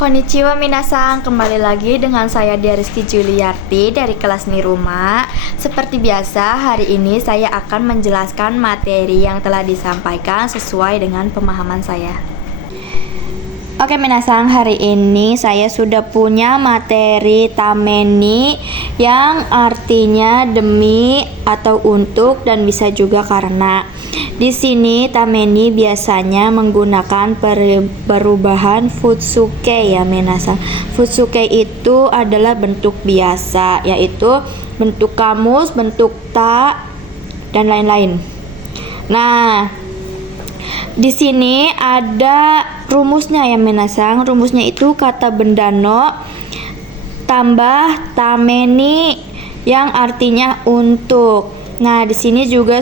Konnichiwa minasan, kembali lagi dengan saya Rizky Juliarti dari kelas Niruma. Seperti biasa, hari ini saya akan menjelaskan materi yang telah disampaikan sesuai dengan pemahaman saya. Oke minasan, hari ini saya sudah punya materi tameni yang artinya demi atau untuk dan bisa juga karena. Di sini tameni biasanya menggunakan perubahan futsuke ya minasan. Futsuke itu adalah bentuk biasa, yaitu bentuk kamus, bentuk ta dan lain-lain. Nah, di sini ada rumusnya ya minasan. Rumusnya itu kata bendano tambah tameni yang artinya untuk. Nah, di sini juga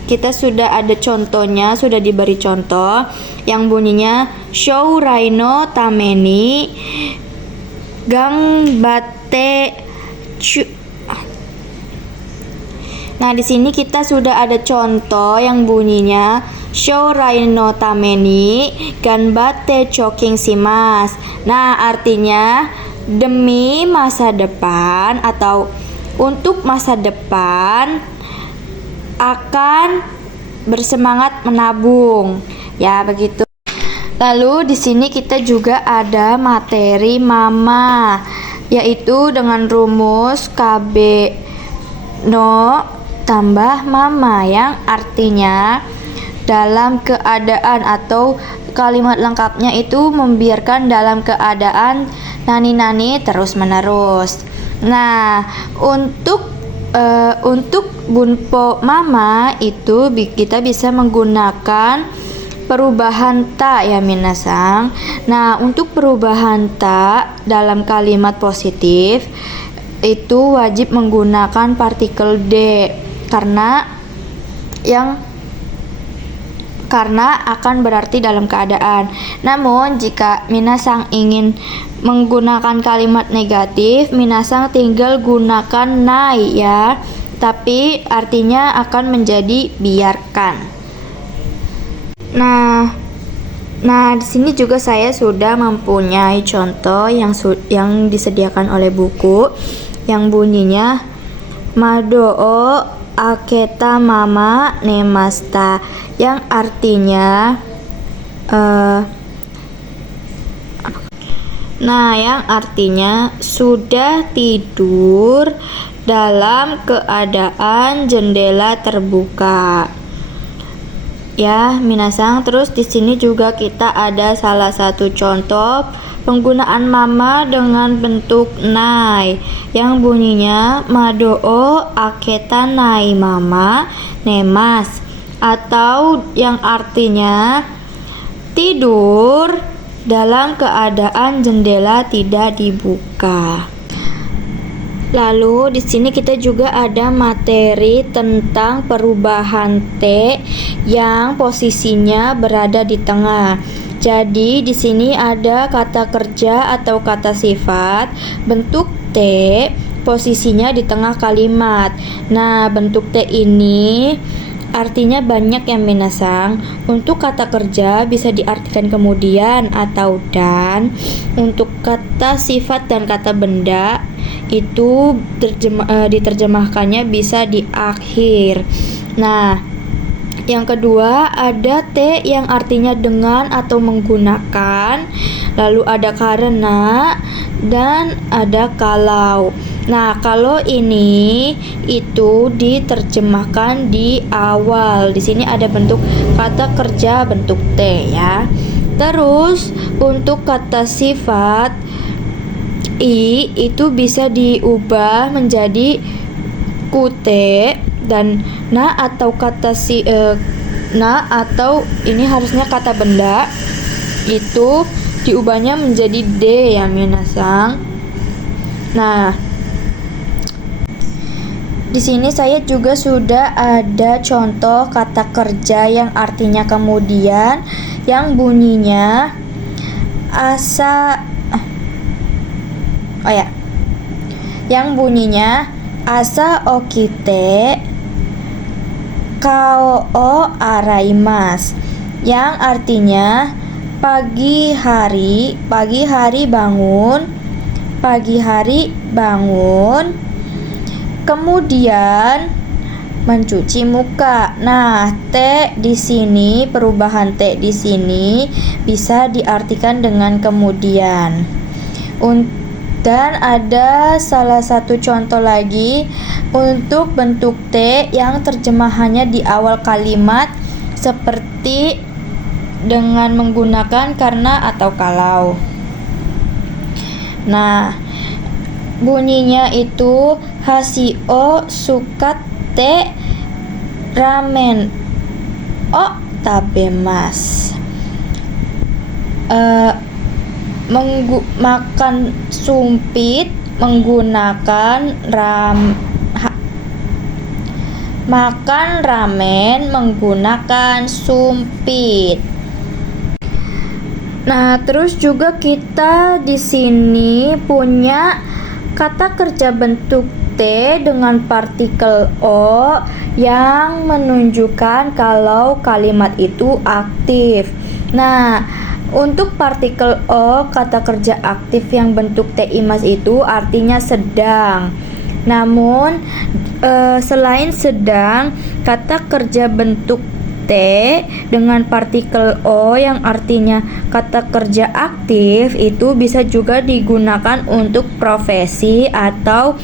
kita sudah ada contohnya, sudah diberi contoh yang bunyinya shourai no tameni ganbatte chu. Nah, di sini kita sudah ada contoh yang bunyinya shourai no tameni ganbatte choking shimasu. Nah, artinya demi masa depan atau untuk masa depan akan bersemangat menabung. Ya, begitu. Lalu di sini kita juga ada materi mama, yaitu dengan rumus KB no tambah mama yang artinya dalam keadaan atau kalimat lengkapnya itu membiarkan dalam keadaan nani-nani terus-menerus. Nah, untuk bunpo mama itu kita bisa menggunakan perubahan ta ya minasan. Nah, untuk perubahan ta dalam kalimat positif itu wajib menggunakan partikel d karena akan berarti dalam keadaan. Namun jika minasan ingin menggunakan kalimat negatif, minasan tinggal gunakan nai ya, tapi artinya akan menjadi biarkan. Nah, di sini juga saya sudah mempunyai contoh yang disediakan oleh buku yang bunyinya Madoo aketa mama nemasta yang artinya yang artinya sudah tidur dalam keadaan jendela terbuka. Ya, minasan. Terus di sini juga kita ada salah satu contoh penggunaan mama dengan bentuk nai yang bunyinya Madoo aketa nai mama nemas, atau yang artinya tidur dalam keadaan jendela tidak dibuka. Lalu di sini kita juga ada materi tentang perubahan T yang posisinya berada di tengah. Jadi di sini ada kata kerja atau kata sifat bentuk T posisinya di tengah kalimat. Nah, bentuk T ini artinya banyak ya minasan. Untuk kata kerja bisa diartikan kemudian atau dan. Untuk kata sifat dan kata benda itu diterjemahkannya bisa di akhir. Nah, yang kedua ada T yang artinya dengan atau menggunakan, lalu ada karena dan ada kalau. Nah, kalau ini itu diterjemahkan di awal. Di sini ada bentuk kata kerja bentuk T ya. Terus untuk kata sifat I itu bisa diubah menjadi kute dan na atau kata atau ini harusnya kata benda itu diubahnya menjadi D ya minasan. Nah, di sini saya juga sudah ada contoh kata kerja yang artinya kemudian yang bunyinya yang bunyinya asa okite kao o araimas, yang artinya pagi hari bangun, pagi hari bangun, kemudian mencuci muka. Nah, T di sini, perubahan T di sini bisa diartikan dengan kemudian. Dan ada salah satu contoh lagi untuk bentuk T yang terjemahannya di awal kalimat seperti dengan menggunakan karena atau kalau. Nah, bunyinya itu Hasio suka te ramen o tabemas. Makan sumpit menggunakan makan ramen menggunakan sumpit. Nah, terus juga kita di sini punya kata kerja bentuk T dengan partikel O yang menunjukkan kalau kalimat itu aktif. Nah, untuk partikel O, kata kerja aktif yang bentuk T imas itu artinya sedang. Namun, selain sedang, kata kerja bentuk T dengan partikel O yang artinya kata kerja aktif itu bisa juga digunakan untuk profesi atau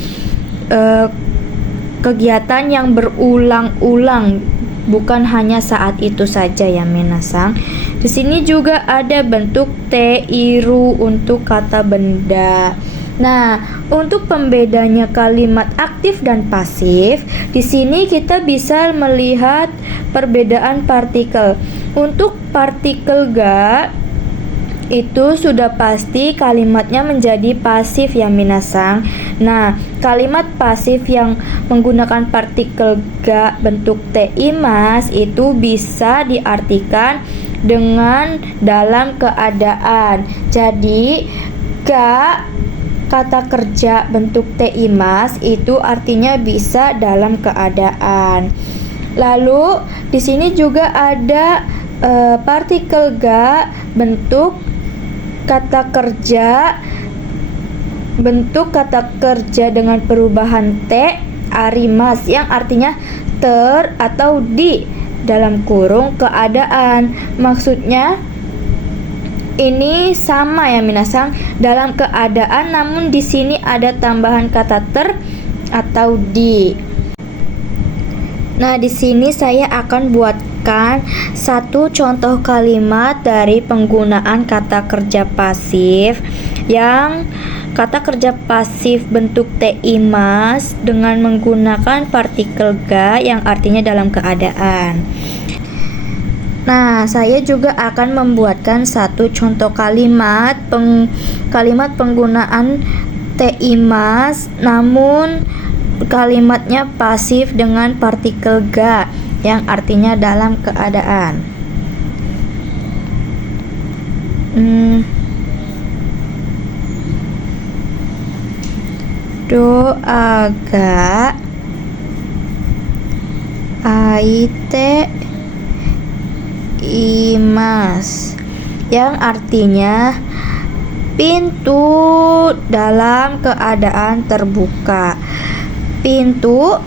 kegiatan yang berulang-ulang, bukan hanya saat itu saja ya minasang. Di sini juga ada bentuk T iru untuk kata benda. Nah, untuk pembedanya kalimat aktif dan pasif, di sini kita bisa melihat perbedaan partikel. Untuk partikel ga itu sudah pasti kalimatnya menjadi pasif ya minasang. Nah, kalimat pasif yang menggunakan partikel ga bentuk T imas itu bisa diartikan dengan dalam keadaan. Jadi, ga kata kerja bentuk T imas itu artinya bisa dalam keadaan. Lalu di sini juga ada partikel ga bentuk kata kerja dengan perubahan T arimas yang artinya ter atau di dalam kurung keadaan. Maksudnya ini sama ya minasang, dalam keadaan, namun di sini ada tambahan kata ter atau di. Nah, di sini saya akan buatkan satu contoh kalimat dari penggunaan kata kerja pasif yang kata kerja pasif bentuk T imas dengan menggunakan partikel ga yang artinya dalam keadaan. Nah, saya juga akan membuatkan satu contoh kalimat penggunaan T imas namun kalimatnya pasif dengan partikel ga yang artinya dalam keadaan. Doa ga aite imas yang artinya pintu dalam keadaan terbuka. Pintu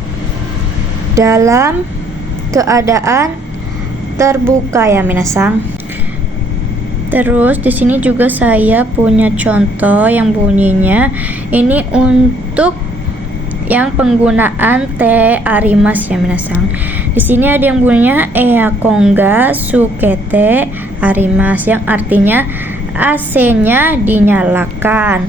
dalam keadaan terbuka ya minasang. Terus di sini juga saya punya contoh yang bunyinya ini untuk yang penggunaan T arimas ya minasang. Di sini ada yang bunyinya eakonga sukete arimas yang artinya AC-nya dinyalakan.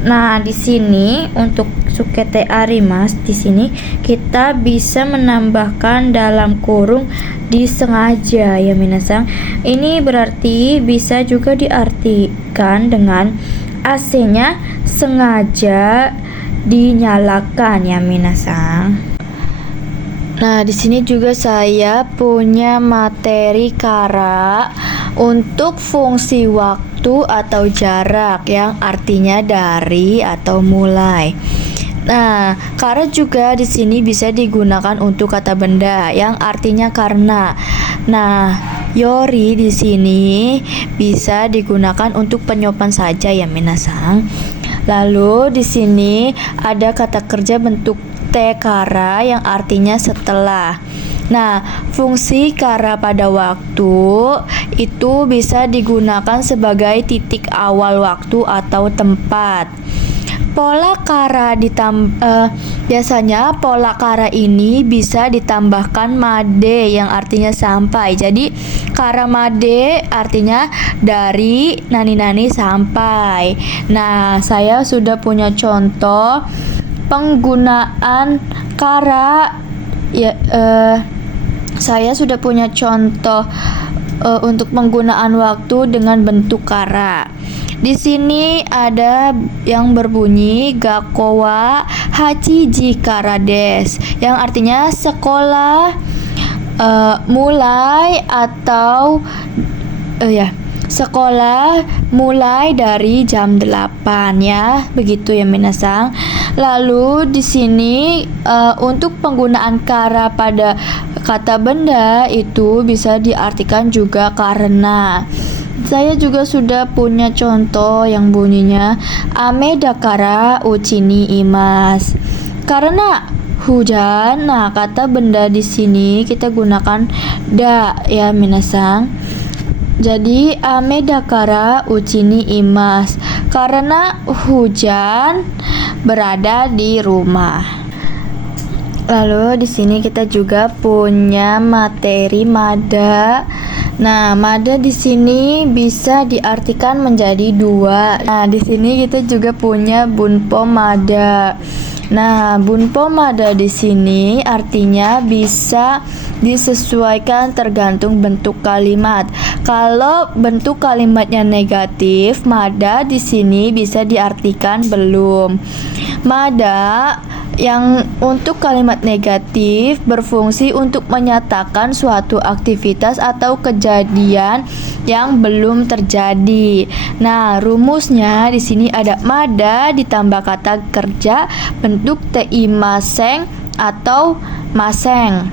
Nah, di sini untuk sukete arimas di sini kita bisa menambahkan dalam kurung disengaja ya minasang. Ini berarti bisa juga diartikan dengan AC-nya sengaja dinyalakan ya minasang. Nah, di sini juga saya punya materi kara untuk fungsi waktu atau jarak yang artinya dari atau mulai. Nah, kara juga di sini bisa digunakan untuk kata benda yang artinya karena. Nah, Yori di sini bisa digunakan untuk penyopan saja ya minasang. Lalu di sini ada kata kerja bentuk te kara yang artinya setelah. Nah, fungsi kara pada waktu itu bisa digunakan sebagai titik awal waktu atau tempat. Pola kara biasanya pola kara ini bisa ditambahkan made yang artinya sampai. Jadi kara made artinya dari nani-nani sampai. Nah, saya sudah punya contoh penggunaan kara ya. Saya sudah punya contoh untuk penggunaan waktu dengan bentuk kara. Di sini ada yang berbunyi Gakko wa hachiji kara desu, yang artinya sekolah mulai atau sekolah mulai dari jam 8 ya, begitu ya minasang. Lalu di sini untuk penggunaan kara pada kata benda itu bisa diartikan juga karena. Saya juga sudah punya contoh yang bunyinya ame dakara uchi ni imasu. Karena hujan, nah kata benda di sini kita gunakan da ya minasang. Jadi ame dakara uchi ni imasu, karena hujan berada di rumah. Lalu di sini kita juga punya materi mada. Nah, mada di sini bisa diartikan menjadi dua. Nah, di sini kita juga punya bunpo mada. Nah, bunpo mada di sini artinya bisa disesuaikan tergantung bentuk kalimat. Kalau bentuk kalimatnya negatif, mada di sini bisa diartikan belum. Mada yang untuk kalimat negatif berfungsi untuk menyatakan suatu aktivitas atau kejadian yang belum terjadi. Nah, rumusnya di sini ada mada ditambah kata kerja bentuk teimaseng atau maseng.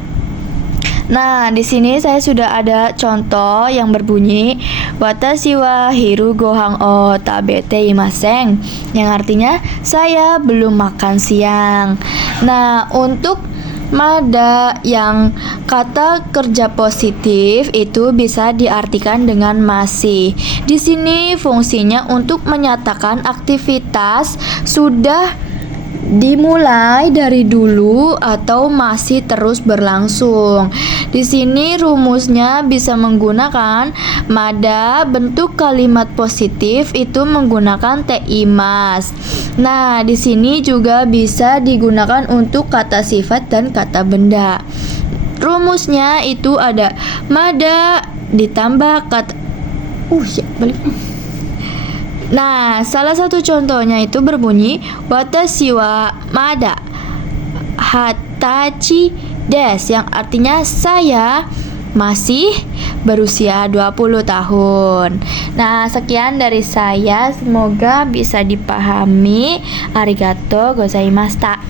Nah, di sini saya sudah ada contoh yang berbunyi watashi wa hiru gohan o tabete imaseng, yang artinya saya belum makan siang. Nah, untuk mada yang kata kerja positif itu bisa diartikan dengan masih. Di sini fungsinya untuk menyatakan aktivitas sudah dimulai dari dulu atau masih terus berlangsung. Di sini rumusnya bisa menggunakan mada bentuk kalimat positif itu menggunakan teimas. Nah, di sini juga bisa digunakan untuk kata sifat dan kata benda. Rumusnya itu ada mada ditambah kata Nah, salah satu contohnya itu berbunyi watashi wa mada hatachi desu, yang artinya saya masih berusia 20 tahun. Nah, sekian dari saya, semoga bisa dipahami. Arigatou gozaimashita.